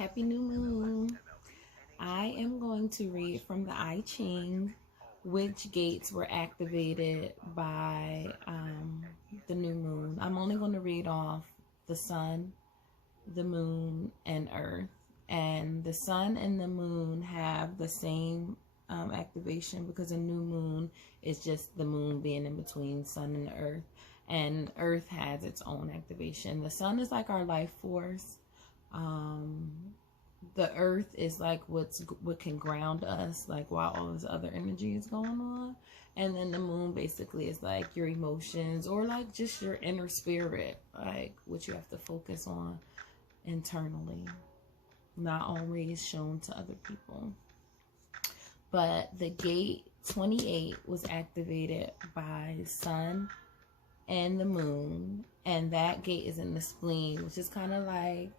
Happy New Moon. I am going to read from the I Ching which gates were activated by the new moon. I'm only going to read off the sun, the moon, and earth. And the sun and the moon have the same activation because a new moon is just the moon being in between sun and the earth. And earth has its own activation. The sun is like our life force. The earth is like what can ground us, like while all this other energy is going on. And then the moon basically is like your emotions, or like just your inner spirit, like what you have to focus on internally, not always shown to other people. But the gate 28 was activated by sun and the moon, and that gate is in the spleen, which is kind of like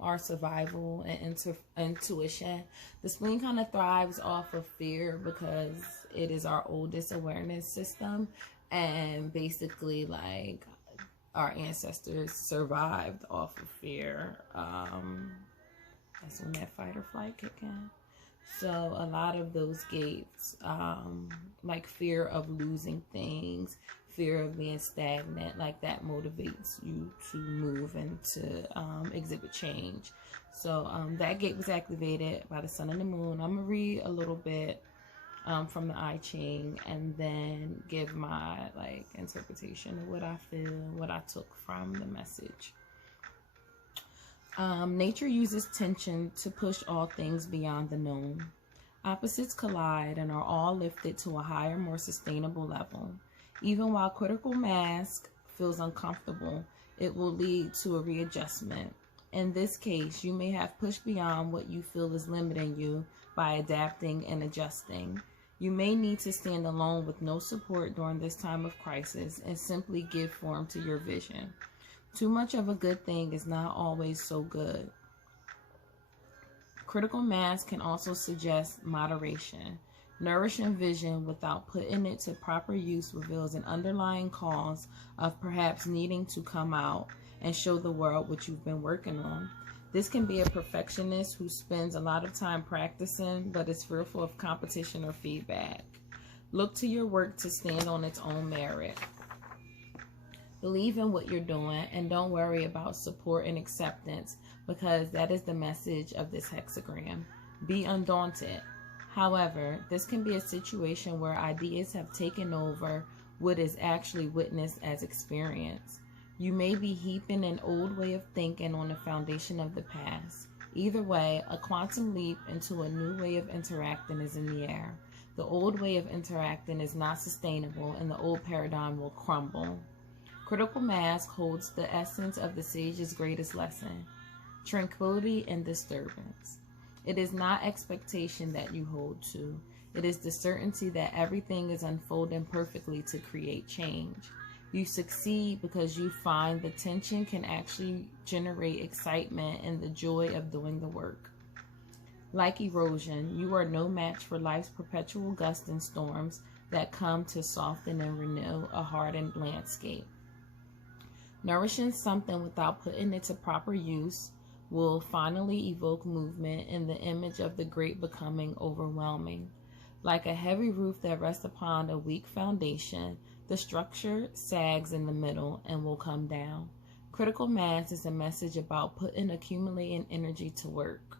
our survival and intuition. The spleen kind of thrives off of fear because it is our oldest awareness system, and basically like our ancestors survived off of fear. That's when that fight or flight kick in. So a lot of those gates, like fear of losing things, fear of being stagnant, like that motivates you to move and to exhibit change. So that gate was activated by the sun and the moon. I'm gonna read a little bit from the I Ching and then give my like interpretation of what I feel, what I took from the message. Nature uses tension to push all things beyond the known. Opposites collide and are all lifted to a higher, more sustainable level. Even while critical mass feels uncomfortable, it will lead to a readjustment. In this case, you may have pushed beyond what you feel is limiting you by adapting and adjusting. You may need to stand alone with no support during this time of crisis and simply give form to your vision. Too much of a good thing is not always so good. Critical mass can also suggest moderation. Nourishing vision without putting it to proper use reveals an underlying cause of perhaps needing to come out and show the world what you've been working on. This can be a perfectionist who spends a lot of time practicing but is fearful of competition or feedback. Look to your work to stand on its own merit. Believe in what you're doing and don't worry about support and acceptance, because that is the message of this hexagram. Be undaunted. However, this can be a situation where ideas have taken over what is actually witnessed as experience. You may be heaping an old way of thinking on the foundation of the past. Either way, a quantum leap into a new way of interacting is in the air. The old way of interacting is not sustainable, and the old paradigm will crumble. Critical mass holds the essence of the sage's greatest lesson: tranquility and disturbance. It is not expectation that you hold to. It is the certainty that everything is unfolding perfectly to create change. You succeed because you find the tension can actually generate excitement and the joy of doing the work. Like erosion, you are no match for life's perpetual gusts and storms that come to soften and renew a hardened landscape. Nourishing something without putting it to proper use will finally evoke movement in the image of the great becoming overwhelming. Like a heavy roof that rests upon a weak foundation, the structure sags in the middle and will come down. Critical mass is a message about putting accumulating energy to work.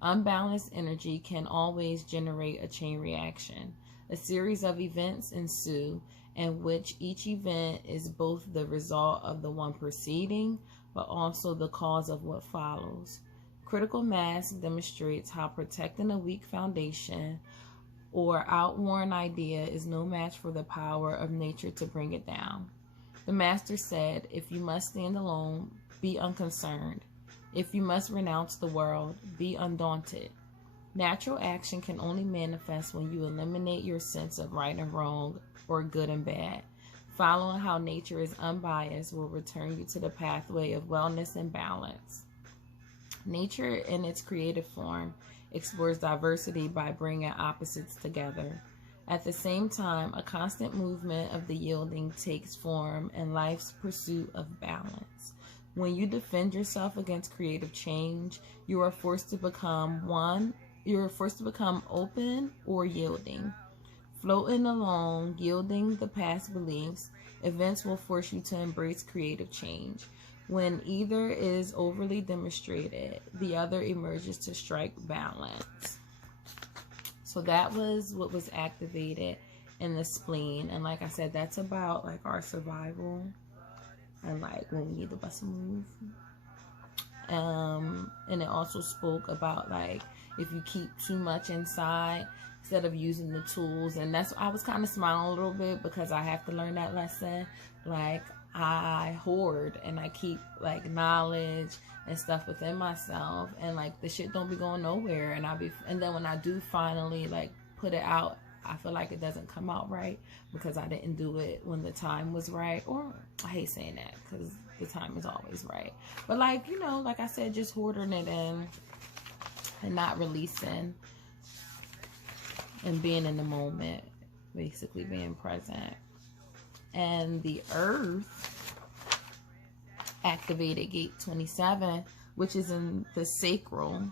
Unbalanced energy can always generate a chain reaction. A series of events ensue, in which each event is both the result of the one preceding, but also the cause of what follows. Critical mass demonstrates how protecting a weak foundation or outworn idea is no match for the power of nature to bring it down. The master said, if you must stand alone, be unconcerned. If you must renounce the world, be undaunted. Natural action can only manifest when you eliminate your sense of right and wrong or good and bad. Following how nature is unbiased will return you to the pathway of wellness and balance. Nature in its creative form explores diversity by bringing opposites together. At the same time, a constant movement of the yielding takes form in life's pursuit of balance. When you defend yourself against creative change, you are forced to become open or yielding. Floating along, yielding the past beliefs, events will force you to embrace creative change. When either is overly demonstrated, the other emerges to strike balance. So that was what was activated in the spleen. And like I said, that's about like our survival and like when we need to bust a move. And it also spoke about like if you keep too much inside instead of using the tools. And that's, I was kind of smiling a little bit because I have to learn that lesson. Like I hoard and I keep like knowledge and stuff within myself, and like the shit don't be going nowhere, and then when I do finally like put it out, I feel like it doesn't come out right because I didn't do it when the time was right. Or I hate saying that because the time is always right, but like, you know, like I said, just hoarding it in and not releasing and being in the moment, basically being present. And the earth activated gate 27, which is in the sacral.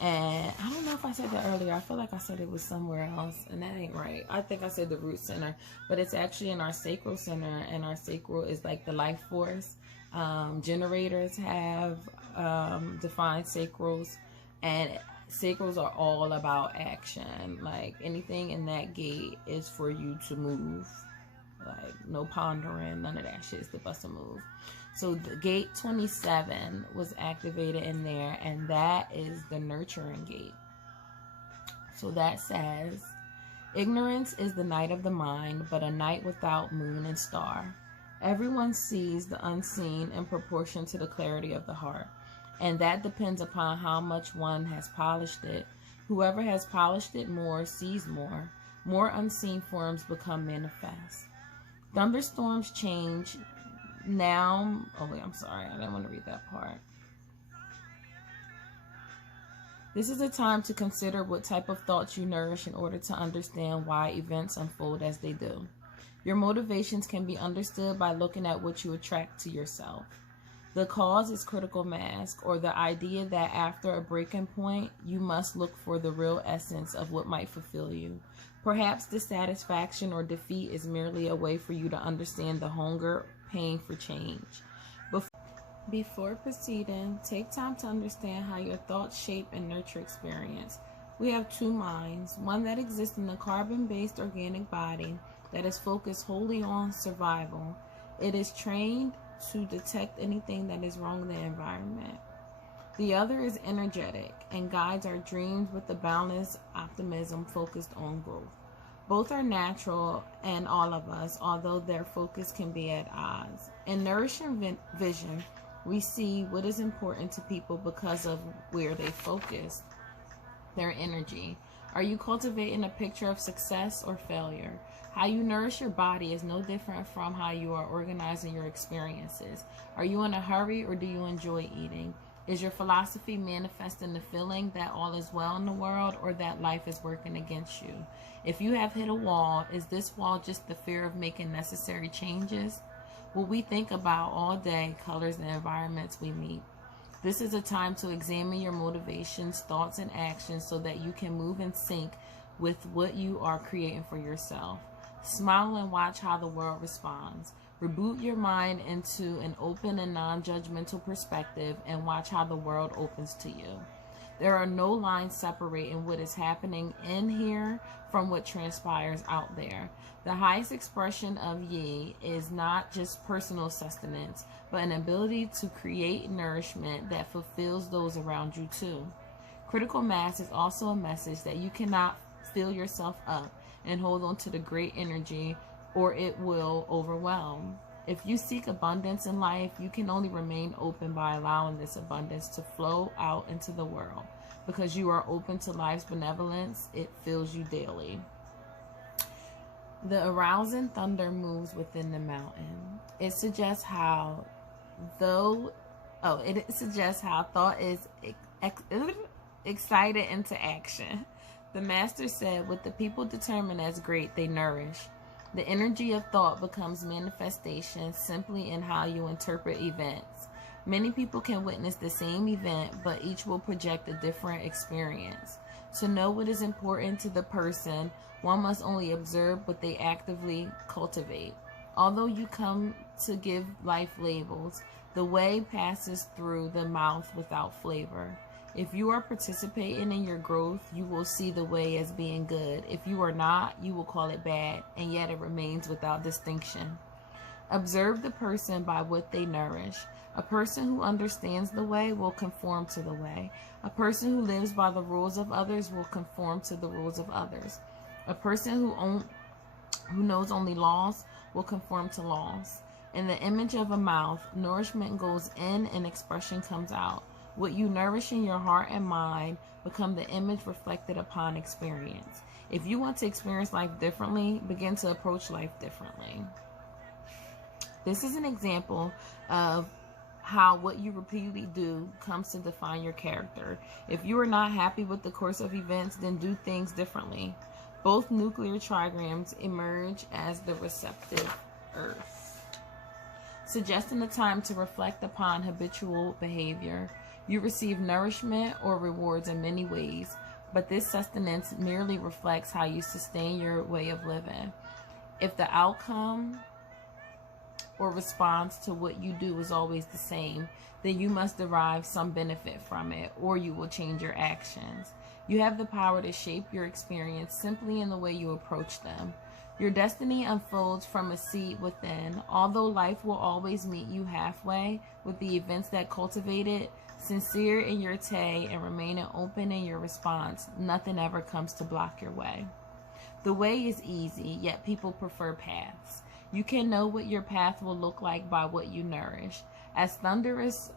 And I don't know if I said that earlier. I feel like I said it was somewhere else, and that ain't right. I think I said the root center, but it's actually in our sacral center, and our sacral is like the life force. Generators have defined sacrals, and sacrals are all about action. Like anything in that gate is for you to move. Like no pondering, none of that shit. Is to bust a move. So the gate 27 was activated in there, and that is the nurturing gate. So that says, ignorance is the night of the mind, but a night without moon and star. Everyone sees the unseen in proportion to the clarity of the heart, and that depends upon how much one has polished it. Whoever has polished it more sees more. More unseen forms become manifest. Thunderstorms change now. Oh wait, I'm sorry, I didn't want to read that part. This is a time to consider what type of thoughts you nourish in order to understand why events unfold as they do. Your motivations can be understood by looking at what you attract to yourself. The cause is critical mass, or the idea that after a breaking point, you must look for the real essence of what might fulfill you. Perhaps dissatisfaction or defeat is merely a way for you to understand the hunger, pain for change. Before proceeding, take time to understand how your thoughts shape and nurture experience. We have two minds, one that exists in the carbon-based organic body that is focused wholly on survival. It is trained to detect anything that is wrong in the environment. The other is energetic and guides our dreams with a balanced optimism focused on growth. Both are natural in all of us, although their focus can be at odds. In nourishing vision, we see what is important to people because of where they focus their energy. Are you cultivating a picture of success or failure? How you nourish your body is no different from how you are organizing your experiences. Are you in a hurry or do you enjoy eating? Is your philosophy manifesting the feeling that all is well in the world or that life is working against you? If you have hit a wall, is this wall just the fear of making necessary changes? What we think about all day colors the environments we meet. This is a time to examine your motivations, thoughts, and actions so that you can move in sync with what you are creating for yourself. Smile and watch how the world responds. Reboot your mind into an open and non-judgmental perspective and watch how the world opens to you. There are no lines separating what is happening in here from what transpires out there. The highest expression of Yi is not just personal sustenance, but an ability to create nourishment that fulfills those around you too. Critical mass is also a message that you cannot fill yourself up and hold on to the great energy, or it will overwhelm. If you seek abundance in life, you can only remain open by allowing this abundance to flow out into the world. Because you are open to life's benevolence, it fills you daily. The arousing thunder moves within the mountain. It suggests how thought is excited into action. The master said, what the people determine as great, they nourish. The energy of thought becomes manifestation simply in how you interpret events. Many people can witness the same event, but each will project a different experience. To know what is important to the person, one must only observe what they actively cultivate. Although you come to give life labels, the way passes through the mouth without flavor. If you are participating in your growth, you will see the way as being good. If you are not, you will call it bad, and yet it remains without distinction. Observe the person by what they nourish. A person who understands the way will conform to the way. A person who lives by the rules of others will conform to the rules of others. A person who knows only laws will conform to laws. In the image of a mouth, nourishment goes in and expression comes out. What you nourish in your heart and mind become the image reflected upon experience. If you want to experience life differently, begin to approach life differently. This is an example of how what you repeatedly do comes to define your character. If you are not happy with the course of events, then do things differently. Both nuclear trigrams emerge as the receptive earth, suggesting a time to reflect upon habitual behavior. You receive nourishment or rewards in many ways, but this sustenance merely reflects how you sustain your way of living. If the outcome or response to what you do is always the same, then you must derive some benefit from it, or you will change your actions. You have the power to shape your experience simply in the way you approach them. Your destiny unfolds from a seed within. Although life will always meet you halfway with the events that cultivate it, sincere in your tay and remaining open in your response, nothing ever comes to block your way. The way is easy, yet people prefer paths. You can know what your path will look like by what you nourish. As thunder is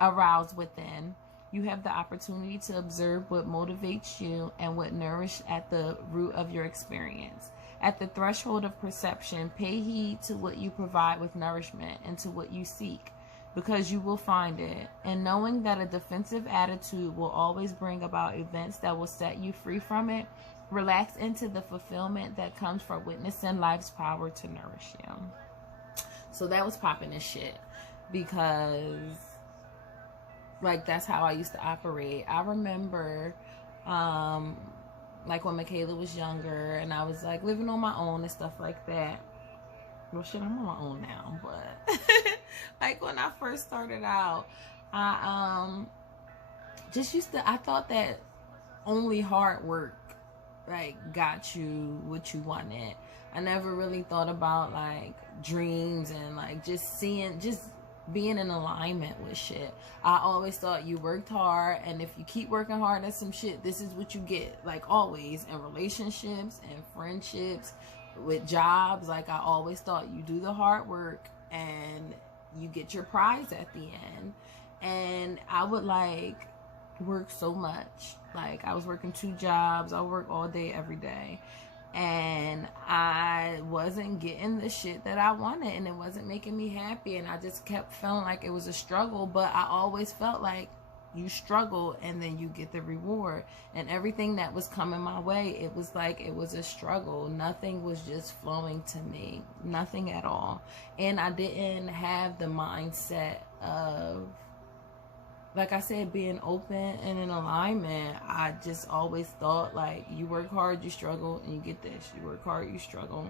aroused within, you have the opportunity to observe what motivates you and what nourishes at the root of your experience. At the threshold of perception, pay heed to what you provide with nourishment and to what you seek, because you will find it. And knowing that a defensive attitude will always bring about events that will set you free from it, relax into the fulfillment that comes from witnessing life's power to nourish you. So that was popping this shit, because like that's how I used to operate. I remember like when Michaela was younger and I was like living on my own and stuff like that. Well, shit, I'm on my own now, but like when I first started out, I just used to, I thought that only hard work like got you what you wanted. I never really thought about like dreams and like just being in alignment with shit. I always thought you worked hard, and if you keep working hard at some shit, this is what you get. Like always in relationships and friendships, with jobs, like I always thought you do the hard work and you get your prize at the end. And I would like work so much. Like I was working 2 jobs. I work all day every day, and I wasn't getting the shit that I wanted, and it wasn't making me happy, and I just kept feeling like it was a struggle. But I always felt like you struggle and then you get the reward, and everything that was coming my way, it was like it was a struggle. Nothing was just flowing to me, nothing at all. And I didn't have the mindset of, like I said, being open and in alignment. I just always thought like you work hard, you struggle, and you get this. You work hard, you struggle,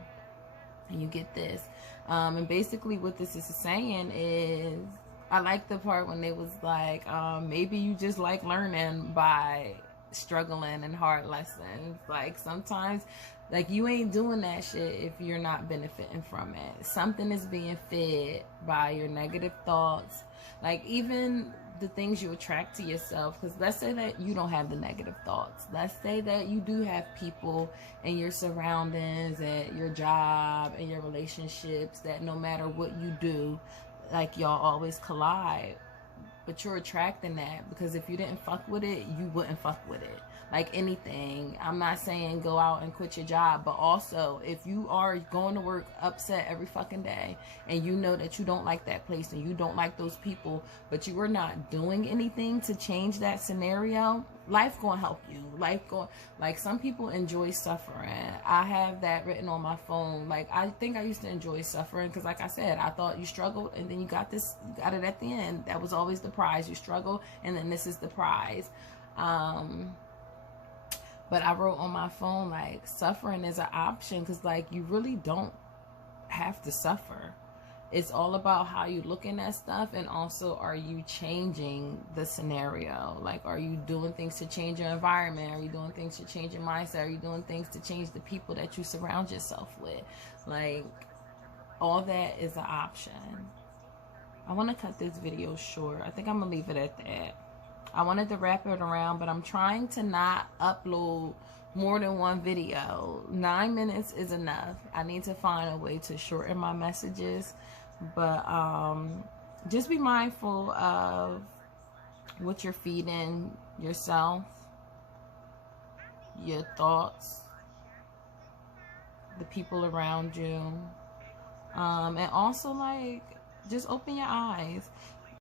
and you get this. And basically what this is saying is, I like the part when they was like, maybe you just like learning by struggling and hard lessons. Like sometimes, like you ain't doing that shit if you're not benefiting from it. Something is being fed by your negative thoughts. Like even the things you attract to yourself, because let's say that you don't have the negative thoughts. Let's say that you do have people in your surroundings, at your job, and your relationships, that no matter what you do, like y'all always collide. But you're attracting that, because if you didn't fuck with it, you wouldn't fuck with it. Like anything, I'm not saying go out and quit your job, but also if you are going to work upset every fucking day and you know that you don't like that place and you don't like those people, but you are not doing anything to change that scenario, life gonna help you. Life going, like, some people enjoy suffering. I have that written on my phone. Like, I think I used to enjoy suffering because, like I said, I thought you struggled and then you got this, you got it at the end. That was always the prize. You struggle and then this is the prize. But I wrote on my phone, like, suffering is an option, because, like, you really don't have to suffer. It's all about how you're looking at stuff, and also, are you changing the scenario? Like, are you doing things to change your environment? Are you doing things to change your mindset? Are you doing things to change the people that you surround yourself with? Like, all that is an option. I want to cut this video short. I think I'm going to leave it at that. I wanted to wrap it around, but I'm trying to not upload more than one video. 9 minutes is enough. I need to find a way to shorten my messages. But just be mindful of what you're feeding yourself, your thoughts, the people around you. And also, like, just open your eyes.